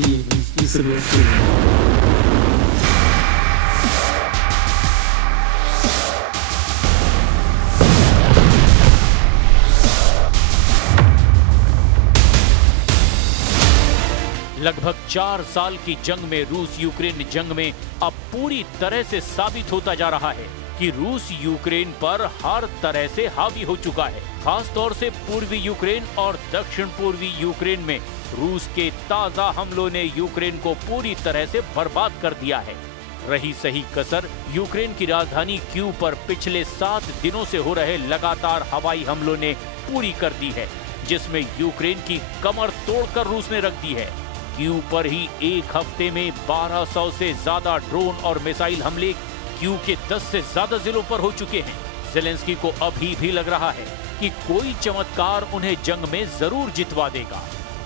и согласились. लगभग 4 साल की जंग में रूस यूक्रेन जंग में अब पूरी तरह से साबित होता जा रहा है कि रूस यूक्रेन पर हर तरह से हावी हो चुका है। खास तौर से पूर्वी यूक्रेन और दक्षिण पूर्वी यूक्रेन में रूस के ताजा हमलों ने यूक्रेन को पूरी तरह से बर्बाद कर दिया है। रही सही कसर यूक्रेन की राजधानी कीव पर पिछले 7 दिनों से हो रहे लगातार हवाई हमलों ने पूरी कर दी है, जिसमें यूक्रेन की कमर तोड़कर रूस ने रख दी है। कीव पर ही एक हफ्ते में 1200 से ज्यादा ड्रोन और मिसाइल हमले कीव के 10 से ज्यादा जिलों पर हो चुके हैं। ज़ेलेंस्की को अभी भी लग रहा है कि कोई चमत्कार उन्हें जंग में जरूर जितवा देगा,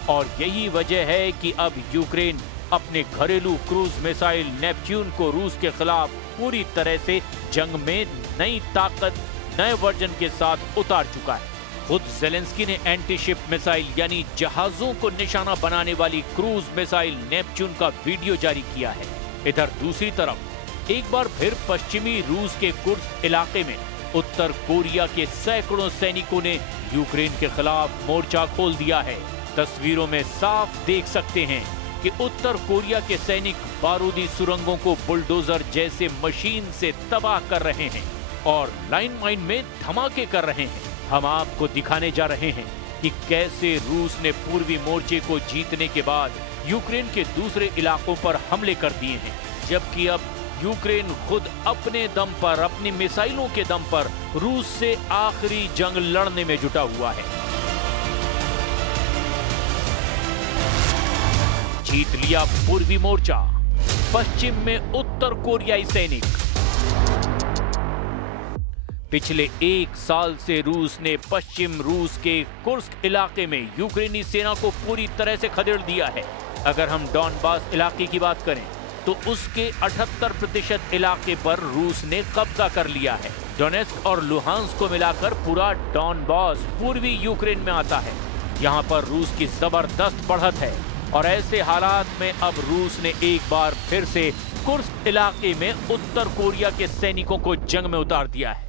और यही वजह है कि अब यूक्रेन अपने घरेलू क्रूज मिसाइल नेपच्यून को रूस के खिलाफ पूरी तरह से जंग में नई ताकत, नए वर्जन के साथ उतार चुका है। खुद ज़ेलेंस्की ने एंटी शिप मिसाइल यानी जहाजों को निशाना बनाने वाली क्रूज मिसाइल नेपच्यून का वीडियो जारी किया है। इधर दूसरी तरफ एक बार फिर पश्चिमी रूस के कुर्स्क इलाके में उत्तर कोरिया के सैकड़ों सैनिकों ने यूक्रेन के खिलाफ मोर्चा खोल दिया है। तस्वीरों में साफ देख सकते हैं कि उत्तर कोरिया के सैनिक बारूदी सुरंगों को बुलडोजर जैसे मशीन से तबाह कर रहे हैं और लाइन माइन में धमाके कर रहे हैं। हम आपको दिखाने जा रहे हैं कि कैसे रूस ने पूर्वी मोर्चे को जीतने के बाद यूक्रेन के दूसरे इलाकों पर हमले कर दिए हैं, जबकि अब यूक्रेन खुद अपने दम पर, अपनी मिसाइलों के दम पर रूस से आखिरी जंग लड़ने में जुटा हुआ है। जीत लिया पूर्वी मोर्चा, पश्चिम में उत्तर कोरियाई सैनिक। पिछले 1 साल से रूस ने पश्चिम रूस के कुर्स्क इलाके में यूक्रेनी सेना को पूरी तरह से खदेड़ दिया है। अगर हम डॉनबास इलाके की बात करें तो उसके 78% इलाके पर रूस ने कब्जा कर लिया है। डोनेस्क और लुहांस्क को मिलाकर पूरा डॉनबास पूर्वी यूक्रेन में आता है। यहाँ पर रूस की जबरदस्त बढ़त है और ऐसे हालात में अब रूस ने एक बार फिर से कुर्स्क इलाके में उत्तर कोरिया के सैनिकों को जंग में उतार दिया है।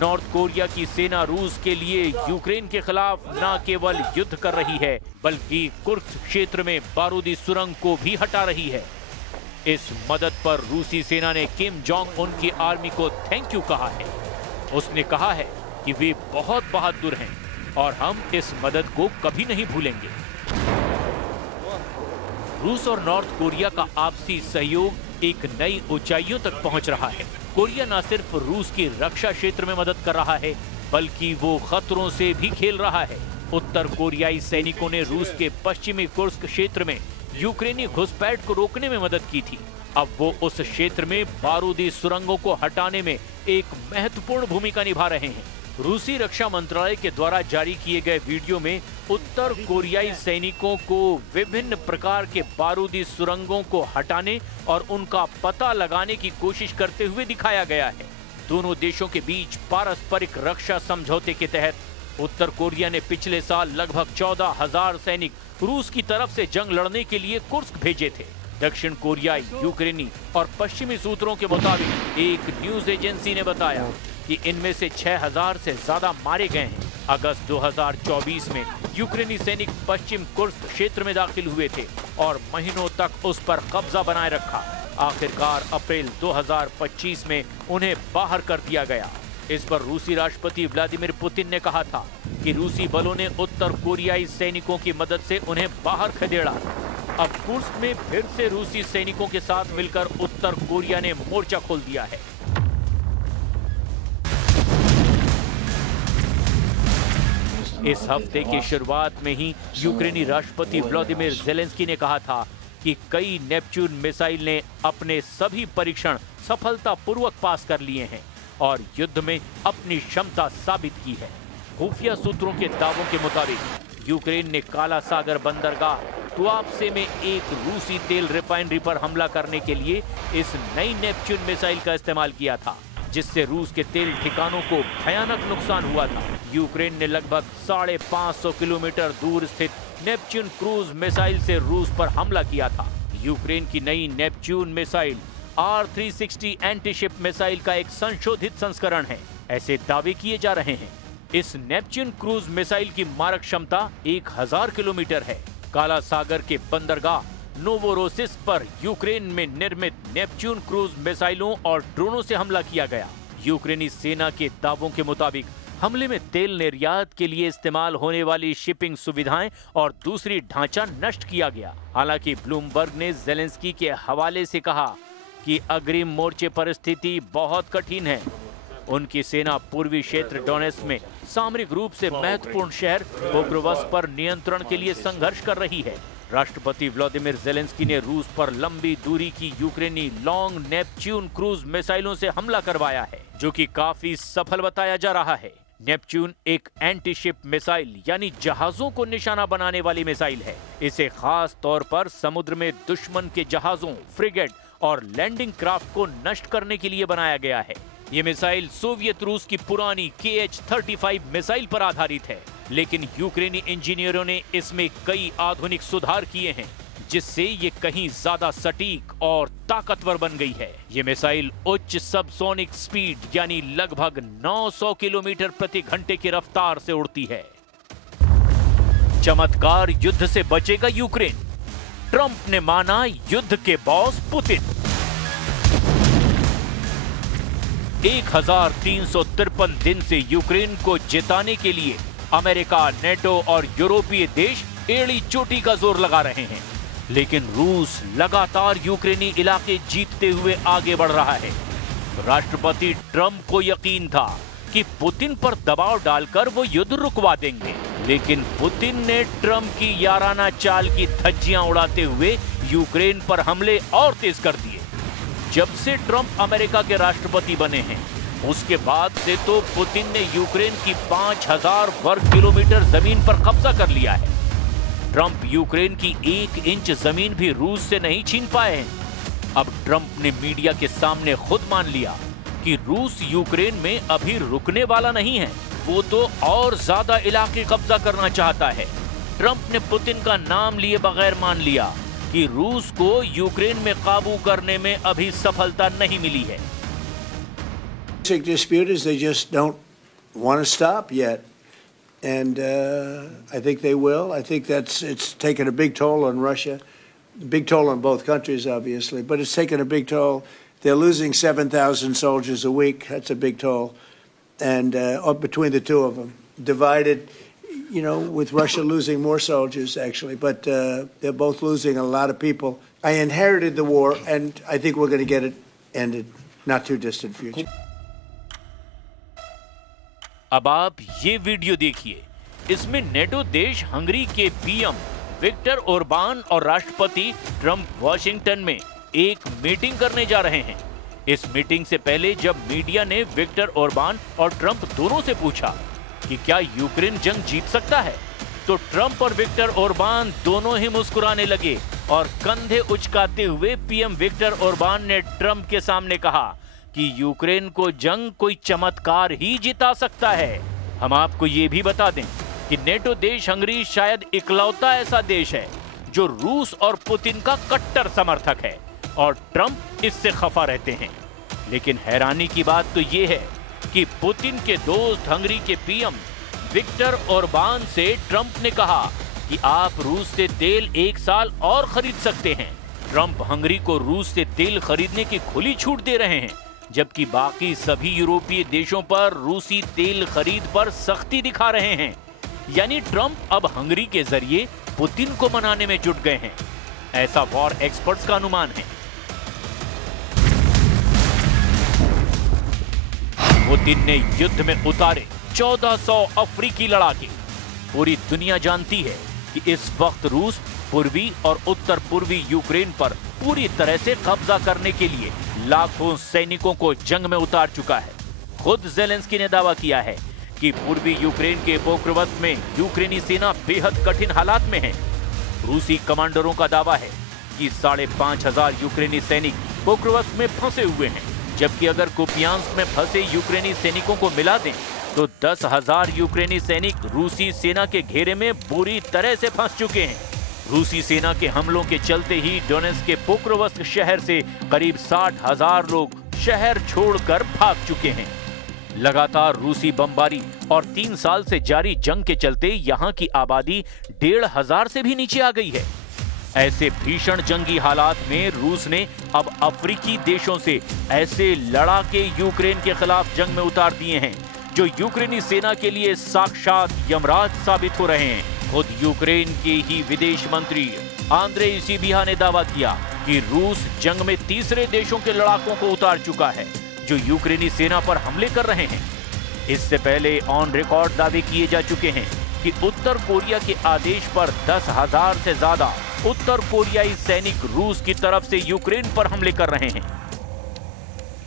नॉर्थ कोरिया की सेना रूस के लिए यूक्रेन के खिलाफ न केवल युद्ध कर रही है, बल्कि कुर्स्क क्षेत्र में बारूदी सुरंग को भी हटा रही है। इस मदद पर रूसी सेना ने किम जोंग उन की आर्मी को थैंक यू कहा है। उसने कहा है कि वे बहुत बहादुर हैं और हम इस मदद को कभी नहीं भूलेंगे। रूस और नॉर्थ कोरिया का आपसी सहयोग एक नई ऊंचाइयों तक पहुंच रहा है। कोरिया न सिर्फ रूस की रक्षा क्षेत्र में मदद कर रहा है, बल्कि वो खतरों से भी खेल रहा है। उत्तर कोरियाई सैनिकों ने रूस के पश्चिमी कुर्स्क क्षेत्र में यूक्रेनी घुसपैठ को रोकने में मदद की थी। अब वो उस क्षेत्र में बारूदी सुरंगों को हटाने में एक महत्वपूर्ण भूमिका निभा रहे हैं। रूसी रक्षा मंत्रालय के द्वारा जारी किए गए वीडियो में उत्तर कोरियाई सैनिकों को विभिन्न प्रकार के बारूदी सुरंगों को हटाने और उनका पता लगाने की कोशिश करते हुए दिखाया गया है। दोनों देशों के बीच पारस्परिक रक्षा समझौते के तहत उत्तर कोरिया ने पिछले साल लगभग 14,000 सैनिक रूस की तरफ से जंग लड़ने के लिए कुर्स्क भेजे थे। दक्षिण कोरियाई, यूक्रेनी और पश्चिमी सूत्रों के मुताबिक एक न्यूज एजेंसी ने बताया कि इनमें से 6,000 से ज्यादा मारे गए हैं। अगस्त 2024 में यूक्रेनी सैनिक पश्चिम कुर्स्क क्षेत्र में दाखिल हुए थे और महीनों तक उस पर कब्जा बनाए रखा। आखिरकार अप्रैल 2025 में उन्हें बाहर कर दिया गया। इस पर रूसी राष्ट्रपति व्लादिमीर पुतिन ने कहा था कि रूसी बलों ने उत्तर कोरियाई सैनिकों की मदद से उन्हें बाहर खदेड़ा। अब कुर्स्क में फिर से रूसी सैनिकों के साथ मिलकर उत्तर कोरिया ने मोर्चा खोल दिया है। इस हफ्ते की शुरुआत में ही यूक्रेनी राष्ट्रपति व्लादिमीर ज़ेलेंस्की ने कहा था कि कई नेपच्यून मिसाइल ने अपने सभी परीक्षण सफलतापूर्वक पास कर लिए हैं और युद्ध में अपनी क्षमता साबित की है। खुफिया सूत्रों के दावों के मुताबिक यूक्रेन ने काला सागर बंदरगाह तुआप्से में एक रूसी तेल रिफाइनरी पर हमला करने के लिए इस नई नेपच्यून मिसाइल का इस्तेमाल किया था, जिससे रूस के तेल ठिकानों को भयानक नुकसान हुआ था। यूक्रेन ने लगभग 550 किलोमीटर दूर स्थित नेपच्यून क्रूज मिसाइल से रूस पर हमला किया था। यूक्रेन की नई Neptune missile R-360 antiship missile का एक संशोधित संस्करण है, ऐसे दावे किए जा रहे हैं। इस नेपच्यून क्रूज मिसाइल की मारक क्षमता 1000 किलोमीटर है। काला सागर के बंदरगाह नोवोरोसिस्क पर यूक्रेन में निर्मित नेपच्यून क्रूज मिसाइलों और ड्रोनों से हमला किया गया। यूक्रेनी सेना के दावों के मुताबिक हमले में तेल निर्यात के लिए इस्तेमाल होने वाली शिपिंग सुविधाएं और दूसरी ढांचा नष्ट किया गया। हालांकि ब्लूमबर्ग ने ज़ेलेंस्की के हवाले से कहा कि अग्रिम मोर्चे पर स्थिति बहुत कठिन है। उनकी सेना पूर्वी क्षेत्र डोनेट्स्क में सामरिक रूप से महत्वपूर्ण शहर पोक्रोवस्क पर नियंत्रण के लिए संघर्ष कर रही है। राष्ट्रपति व्लादिमीर ज़ेलेंस्की ने रूस पर लंबी दूरी की यूक्रेनी लॉन्ग नेपच्यून क्रूज मिसाइलों से हमला करवाया है, जो कि काफी सफल बताया जा रहा है। नेपच्यून एक एंटीशिप मिसाइल यानी जहाजों को निशाना बनाने वाली मिसाइल है। इसे खास तौर पर समुद्र में दुश्मन के जहाजों, फ्रिगेट और लैंडिंग क्राफ्ट को नष्ट करने के लिए बनाया गया है। ये मिसाइल सोवियत रूस की पुरानी KH-35 मिसाइल पर आधारित है, लेकिन यूक्रेनी इंजीनियरों ने इसमें कई आधुनिक सुधार किए हैं, जिससे ये कहीं ज्यादा सटीक और ताकतवर बन गई है। ये मिसाइल उच्च सबसोनिक स्पीड यानी लगभग 900 किलोमीटर प्रति घंटे की रफ्तार से उड़ती है। चमत्कार युद्ध से बचेगा यूक्रेन, ट्रंप ने माना युद्ध के बॉस पुतिन। 1353 दिन से यूक्रेन को जिताने के लिए अमेरिका, नेटो और यूरोपीय देश एड़ी चोटी का जोर लगा रहे हैं, लेकिन रूस लगातार यूक्रेनी इलाके जीतते हुए आगे बढ़ रहा है। राष्ट्रपति ट्रंप को यकीन था कि पुतिन पर दबाव डालकर वो युद्ध रुकवा देंगे, लेकिन पुतिन ने ट्रंप की याराना चाल की धज्जियां उड़ाते हुए यूक्रेन पर हमले और तेज कर दिए। जब से ट्रंप अमेरिका के राष्ट्रपति बने हैं, उसके बाद से तो पुतिन ने यूक्रेन की 5000 वर्ग किलोमीटर जमीन पर कब्जा कर लिया है। ट्रंप यूक्रेन की 1 इंच जमीन भी रूस से नहीं छीन पाए हैं। अब ट्रंप ने मीडिया के सामने खुद मान लिया कि रूस यूक्रेन में अभी रुकने वाला नहीं है, वो तो और ज्यादा इलाके कब्जा करना चाहता है। ट्रंप ने पुतिन का नाम लिए बगैर मान लिया कि रूस को यूक्रेन में काबू करने में अभी सफलता नहीं मिली है। Basic dispute is they just don't want to stop yet, and I think they will. I think it's taken a big toll on Russia, big toll on both countries, obviously, but it's taken a big toll. They're losing 7,000 soldiers a week. That's a big toll, and between the two of them, divided. You know, with Russia losing more soldiers, actually, but they're both losing a lot of people. I inherited the war, and I think we're going to get it ended, not too distant future. अब आप ये video देखिए। इसमें NATO देश Hungary के PM Viktor Orban और राष्ट्रपति Trump Washington में एक मीटिंग करने जा रहे हैं। इस मीटिंग से पहले जब मीडिया ने विक्टर ओरबान और ट्रंप दोनों से पूछा कि क्या यूक्रेन जंग जीत सकता है, तो ट्रंप और विक्टर ओरबान दोनों ही मुस्कुराने लगे और कंधे उचकाते हुए पीएम विक्टर ओरबान ने ट्रंप के सामने कहा कि यूक्रेन को जंग कोई चमत्कार ही जिता सकता है। हम आपको ये भी बता दें कि नेटो देश हंगरी शायद इकलौता ऐसा देश है जो रूस और पुतिन का कट्टर समर्थक है, और ट्रंप इससे खफा रहते हैं। लेकिन हैरानी की बात तो ये है कि पुतिन के दोस्त हंगरी के पीएम विक्टर ओरबान से ट्रंप ने कहा कि आप रूस से तेल 1 साल और खरीद सकते हैं। ट्रंप हंगरी को रूस से तेल खरीदने की खुली छूट दे रहे हैं, जबकि बाकी सभी यूरोपीय देशों पर रूसी तेल खरीद पर सख्ती दिखा रहे हैं। यानी ट्रंप अब हंगरी के जरिए पुतिन को मनाने में जुट गए हैं, ऐसा वॉर एक्सपर्ट्स का अनुमान है। पुतिन ने युद्ध में उतारे 1400 अफ्रीकी लड़ाके। पूरी दुनिया जानती है कि इस वक्त रूस पूर्वी और उत्तर पूर्वी यूक्रेन पर पूरी तरह से कब्जा करने के लिए लाखों सैनिकों को जंग में उतार चुका है। खुद ज़ेलेंस्की ने दावा किया है कि पूर्वी यूक्रेन के पोक्रोवस्क में यूक्रेनी सेना बेहद कठिन हालात में है। रूसी कमांडरों का दावा है कि 5,500 यूक्रेनी सैनिक पोक्रोवस्क में फंसे हुए हैं, जबकि अगर कुपियांस्क में फंसे यूक्रेनी सैनिकों को मिला दें तो 10,000 यूक्रेनी सैनिक रूसी सेना के घेरे में बुरी तरह से फंस चुके हैं। रूसी सेना के हमलों के चलते ही डोनेट्स्क के पोक्रोवस्क शहर से करीब 60,000 लोग शहर छोड़कर भाग चुके हैं। लगातार रूसी बमबारी और 3 साल से जारी जंग के चलते यहां की आबादी 1,500 से भी नीचे आ गई है। ऐसे भीषण जंगी हालात में रूस ने अब अफ्रीकी देशों से ऐसे लड़ाके यूक्रेन के खिलाफ जंग में उतार दिए हैं जो यूक्रेनी सेना के लिए साक्षात यमराज साबित हो रहे हैं। खुद यूक्रेन के ही विदेश मंत्री आंद्रेई सिबिहा ने दावा किया कि रूस जंग में तीसरे देशों के लड़ाकों को उतार चुका है जो यूक्रेनी सेना पर हमले कर रहे हैं। इससे पहले ऑन रिकॉर्ड दावे किए जा चुके हैं कि उत्तर कोरिया के आदेश पर 10,000 से ज्यादा उत्तर कोरियाई सैनिक रूस की तरफ से यूक्रेन पर हमले कर रहे हैं।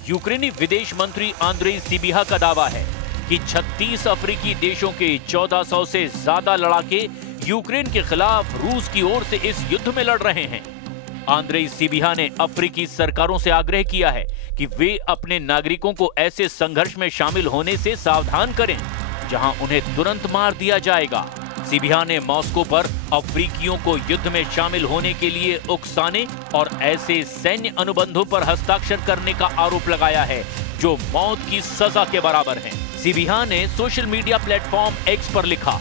यूक्रेनी विदेश मंत्री आंद्रेई सिबिहा का दावा है कि 36 अफ्रीकी देशों के 1400 से ज्यादा लड़ाके यूक्रेन के खिलाफ रूस की ओर से इस युद्ध में लड़ रहे हैं। आंद्रेई सिबिहा ने अफ्रीकी सरकारों से आग्रह किया है कि वे अपने नागरिकों को ऐसे संघर्ष में शामिल होने से सावधान करें जहां उन्हें तुरंत मार दिया जाएगा। सिबिहा ने मॉस्को पर अफ्रीकियों को युद्ध में शामिल होने के लिए उकसाने और ऐसे सैन्य अनुबंधों पर हस्ताक्षर करने का आरोप लगाया है जो मौत की सजा के बराबर हैं। सिबिहा ने सोशल मीडिया प्लेटफॉर्म एक्स पर लिखा,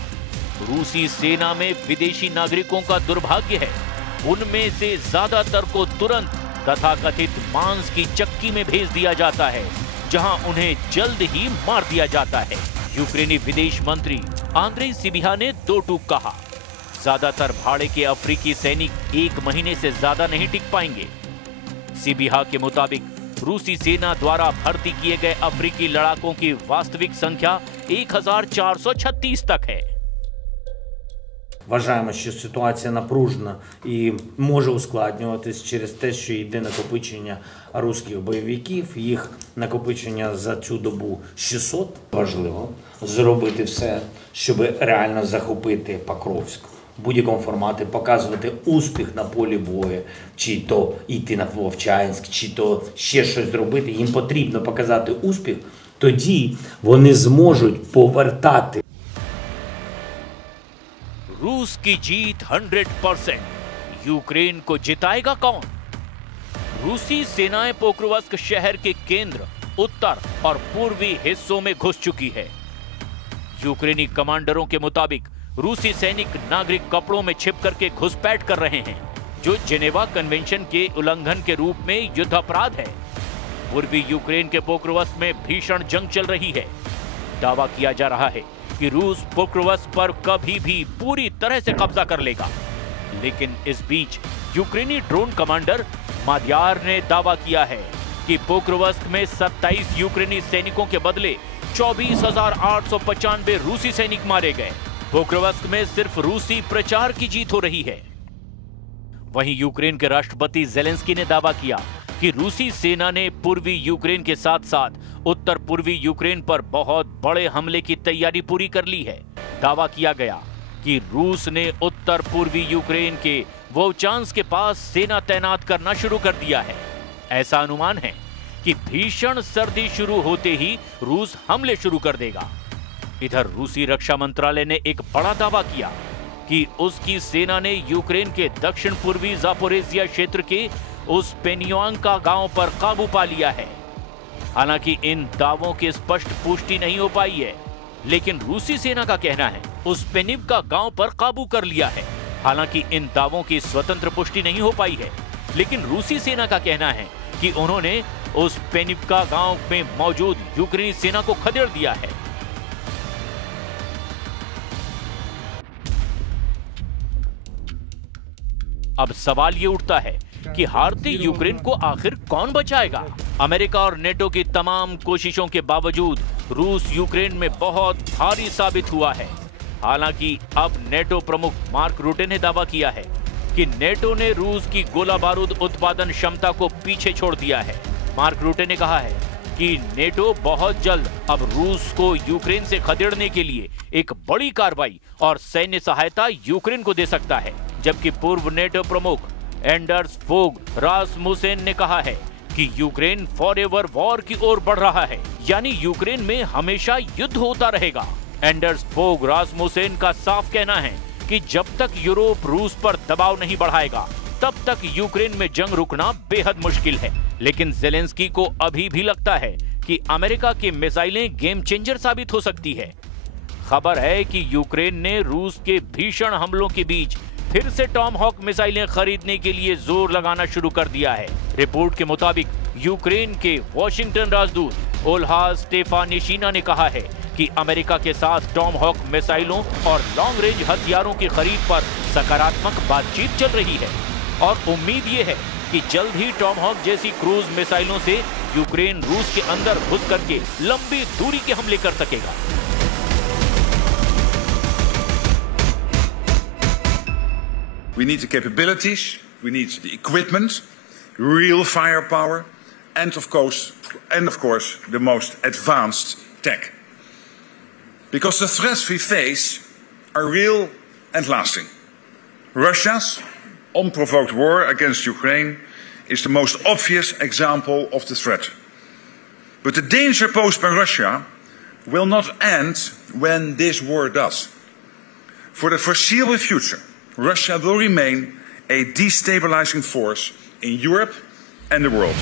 रूसी सेना में विदेशी नागरिकों का दुर्भाग्य है, उनमें से ज्यादातर को तुरंत तथाकथित मांस की चक्की में भेज दिया जाता है जहां उन्हें जल्द ही मार दिया जाता है। यूक्रेनी विदेश मंत्री आंद्रेई सिबिहा ने 2 टूक कहा, ज्यादातर भाड़े के अफ्रीकी सैनिक 1 महीने से ज्यादा नहीं टिक पाएंगे। सिबिहा के मुताबिक रूसी सेना द्वारा भर्ती किए गए अफ्रीकी लड़ाकों की वास्तविक संख्या 1,436 तक है। Вважаємо, що ситуація напружена і може ускладнюватись через те, що йде накопичення руських бойовиків, їх накопичення за цю добу 600. Важливо зробити все, щоб реально захопити Покровськ. В будь-якому форматі показувати успіх на полі бою, чи то йти на Вовчанськ, чи то ще щось зробити. Їм потрібно показати успіх, тоді вони зможуть повертати. रूस की जीत 100%। यूक्रेन को जिताएगा कौन? रूसी सेनाएं पोक्रोवस्क शहर के केंद्र, उत्तर और पूर्वी हिस्सों में घुस चुकी है। यूक्रेनी कमांडरों के मुताबिक रूसी सैनिक नागरिक कपड़ों में छिप करके घुसपैठ कर रहे हैं जो जेनेवा कन्वेंशन के उल्लंघन के रूप में युद्ध अपराध है। पूर्वी यूक्रेन के पोक्रोवस्क में भीषण जंग चल रही है। दावा किया जा रहा है कि रूस पोक्रोवस्क पर कभी भी पूरी तरह से कब्जा कर लेगा, लेकिन इस बीच यूक्रेनी ड्रोन कमांडर माद्यार ने दावा किया है कि पोक्रोवस्क में 27 यूक्रेनी सैनिकों के बदले 24,895 रूसी सैनिक मारे गए। पोक्रोवस्क में सिर्फ रूसी प्रचार की जीत हो रही है। वहीं यूक्रेन के राष्ट्रपति ज़ेलेंस्की ने दावा किया कि रूसी सेना ने पूर्वी यूक्रेन के साथ साथ उत्तर पूर्वी यूक्रेन पर बहुत बड़े हमले की तैयारी पूरी कर ली है। दावा किया गया कि रूस ने उत्तर पूर्वी यूक्रेन के वोचांस के पास सेना तैनात करना शुरू कर दिया है। ऐसा अनुमान है कि भीषण सर्दी शुरू होते ही रूस हमले शुरू कर देगा। इधर रूसी रक्षा मंत्रालय ने एक बड़ा दावा किया कि उसकी सेना ने यूक्रेन के दक्षिण पूर्वी जापोरेजिया क्षेत्र के उस पेनियांका गांव पर काबू पा लिया है। हालांकि इन दावों की स्पष्ट पुष्टि नहीं हो पाई है, लेकिन रूसी सेना का कहना है उस पेनिवका गांव पर काबू कर लिया है। हालांकि इन दावों की स्वतंत्र पुष्टि नहीं हो पाई है, लेकिन रूसी सेना का कहना है कि उन्होंने उस पेनिवका गांव में मौजूद यूक्रेनी सेना को खदेड़ दिया है। अब सवाल ये उठता है कि हारती यूक्रेन को आखिर कौन बचाएगा? अमेरिका और नेटो की तमाम कोशिशों के बावजूद रूस यूक्रेन में बहुत भारी साबित हुआ है। हालांकि अब नेटो प्रमुख मार्क रूटे ने दावा किया है कि नेटो ने रूस की गोला बारूद उत्पादन क्षमता को पीछे छोड़ दिया है। मार्क रूटे ने कहा है कि नेटो बहुत जल्द अब रूस को यूक्रेन से खदेड़ने के लिए एक बड़ी कार्रवाई और सैन्य सहायता यूक्रेन को दे सकता है। जबकि पूर्व नेटो प्रमुख एंडर्स फोग रासमुसेन ने कहा है कि यूक्रेन फॉरएवर वॉर की ओर बढ़ रहा है, यानी यूक्रेन में हमेशा युद्ध होता रहेगा। एंडर्स फोग रासमुसेन का साफ कहना है कि जब तक यूरोप रूस पर दबाव नहीं बढ़ाएगा तब तक यूक्रेन में जंग रुकना बेहद मुश्किल है। लेकिन ज़ेलेंस्की को अभी भी लगता है कि अमेरिका की मिसाइलें गेम चेंजर साबित हो सकती है। खबर है कि यूक्रेन ने रूस के भीषण हमलों के बीच फिर से टॉमहॉक मिसाइलें खरीदने के लिए जोर लगाना शुरू कर दिया है। रिपोर्ट के मुताबिक यूक्रेन के वॉशिंगटन राजदूत ओल्हा स्टेफानिशीना ने कहा है कि अमेरिका के साथ टॉमहॉक मिसाइलों और लॉन्ग रेंज हथियारों की खरीद पर सकारात्मक बातचीत चल रही है और उम्मीद ये है कि जल्द ही टॉमहॉक जैसी क्रूज मिसाइलों से यूक्रेन रूस के अंदर घुस करके लंबी दूरी के हमले कर सकेगा। We need the capabilities, we need the equipment, real firepower, and of course, the most advanced tech. Because the threats we face are real and lasting. Russia's unprovoked war against Ukraine is the most obvious example of the threat. But the danger posed by Russia will not end when this war does. For the foreseeable future, Russia will remain a destabilizing force in Europe and the world.